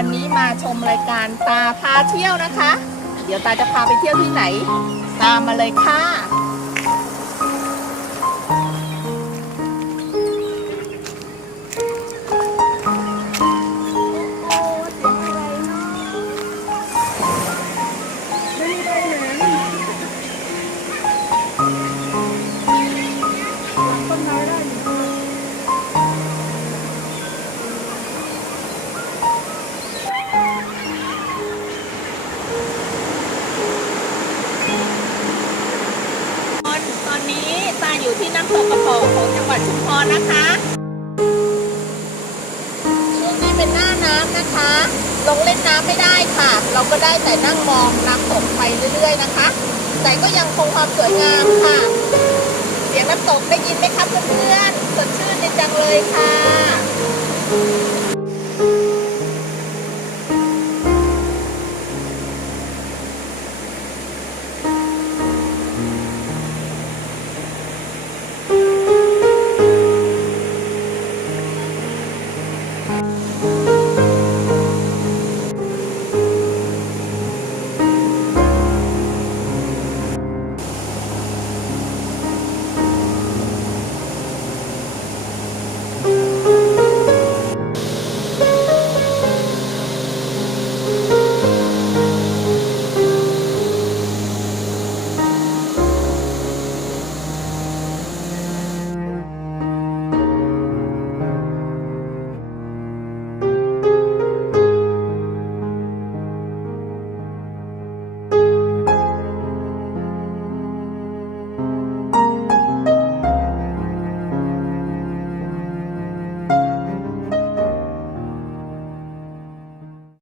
ันนี้มาชมรายการตาพาเที่ยวนะคะ เดี๋ยวตาจะพาไปเที่ยวที่ไหน ตามมาเลยค่ะ อยู่ที่น้ำตกกระโปงของจังหวัดชุมพรนะคะ ช่วงนี้เป็นหน้าน้ำนะคะ ลงเล่นน้ำไม่ได้ค่ะ เราก็ได้แต่นั่งมองน้ำตกไปเรื่อยๆนะคะ แต่ก็ยังคงความสวยงามค่ะ เสียงน้ำตกได้ยินไหมคะเพื่อนๆสดชื่นดีจังเลยค่ะ